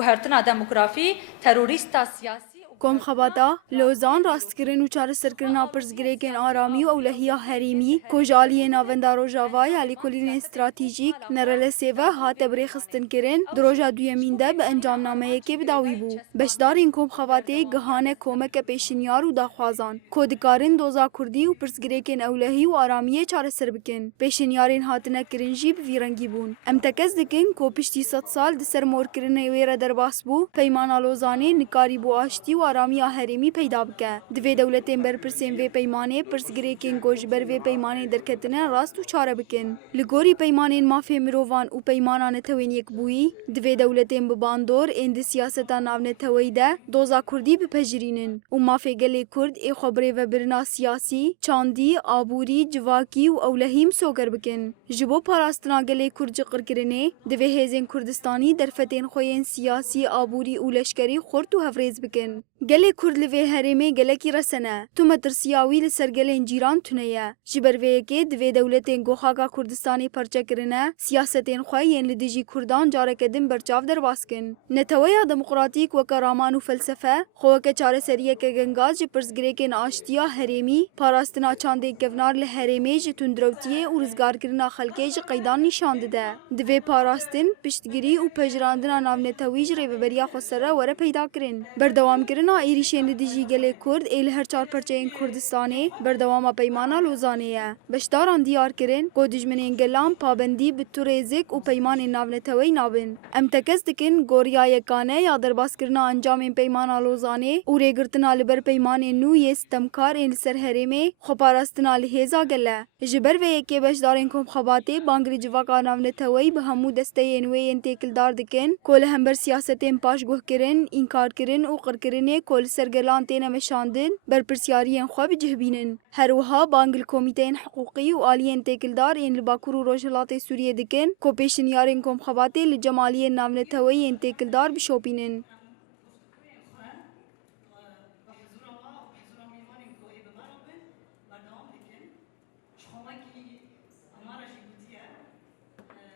هرتنا دموگرافی تروریستا سیاسی کم خباتا لوزان راستکرین و چار سرکرنا پرزگریکن آرامی و اولهیا حریمی کجالی ناوندارو جاوای علی کلین استراتیجیک نرل سیوه هات برخستن کرن دروجا دویمین ده به انجام نامه که بداوی بو بشدار این کم خباته گهانه کمک پیشنیار و داخوازان کودکارن دوزا کردی و پرزگریکن اولهی و آرامی چار سر بکن پیشنیارین هاتنه کرنجی بویرنگی بون ام تکز دکن کو پشتی 100 سال دسر مور کرنه ویره درباس بو پیمانا لوزانه نکاری بو آشتی و آرامی هریمی پیدا بکه دوی دولتین برپرسین وی پیمانه پرسگریکین گوش بر وی پیمانه درکتنه راست و چاره بکن لگوری پیمانین مافی مروان و پیمانان توین یک بویی دوی دولتین بباندور اند سیاستا ناون توی ده دوزا کردی بپجرینن و مافی گلی کرد ای خبری و برنا سیاسی چاندی آبوری جواکی و اولهیم سوگر بکن جبو پاراستنا گلی کرد جقر کرنه دوی هزین کردستانی در فتین خوین سیاسی آبوری و لشکری خورد و هفریز بکن گله کرد لوی هریمه گله کی رسنه تو مترسیاوی لسر گله جیران تونیه جبر وی که دوی دولتین گوخاگا کردستانی پرچه کرنه سیاستین خوین لدیجی کردان جاره کدیم برچاو در باسکن نتویا دموکراتیک و کرامان و فلسفه خوک چاره سریه که گنگاز جی پرزگریکین آشتیا هریمی پاراستنا چانده کفنار لهریمه جی تندروتیه و رزگار کرنا خلکه جی قیدان نشان ده دوی پاراستن پشتگیری و پجراندنا ناو نتویج ری ببریا خسره وره پیدا کرن بردوام کرن ایریشین دیجی گله کرد ایل هر چار پرچه این کردستانی بردوام پیمانا لوزانیه بشداران دیار کرن کو دجمنین گلام پابندی به تورزیک و پیمان ناونتوی نابن ام تکس دکن گوریا یکانه یا درباس کرنا انجام این پیمانا لوزانه او ریگرتنا لبر پیمان نو یه ستمکار این سر هریمه خپاراستنا لهزا گله جبر و یکی بشدارین کم خباته بانگری جواکا ناونتوی به همو دسته اینوی انتقل دار دکن کل همبر سیاستین پاش گوه کرن انکار کرن و قر کرن کل سرگلان تینا مشاندن بر پرسیارین خواب جهبینن هروها بانگل کمیتین حقوقی و آلین تکلدار این لباکور و روشلات سوریه دکن کو پیشنیارین کم خباته لجمالی ناونتوی این تکلدار بشوپینن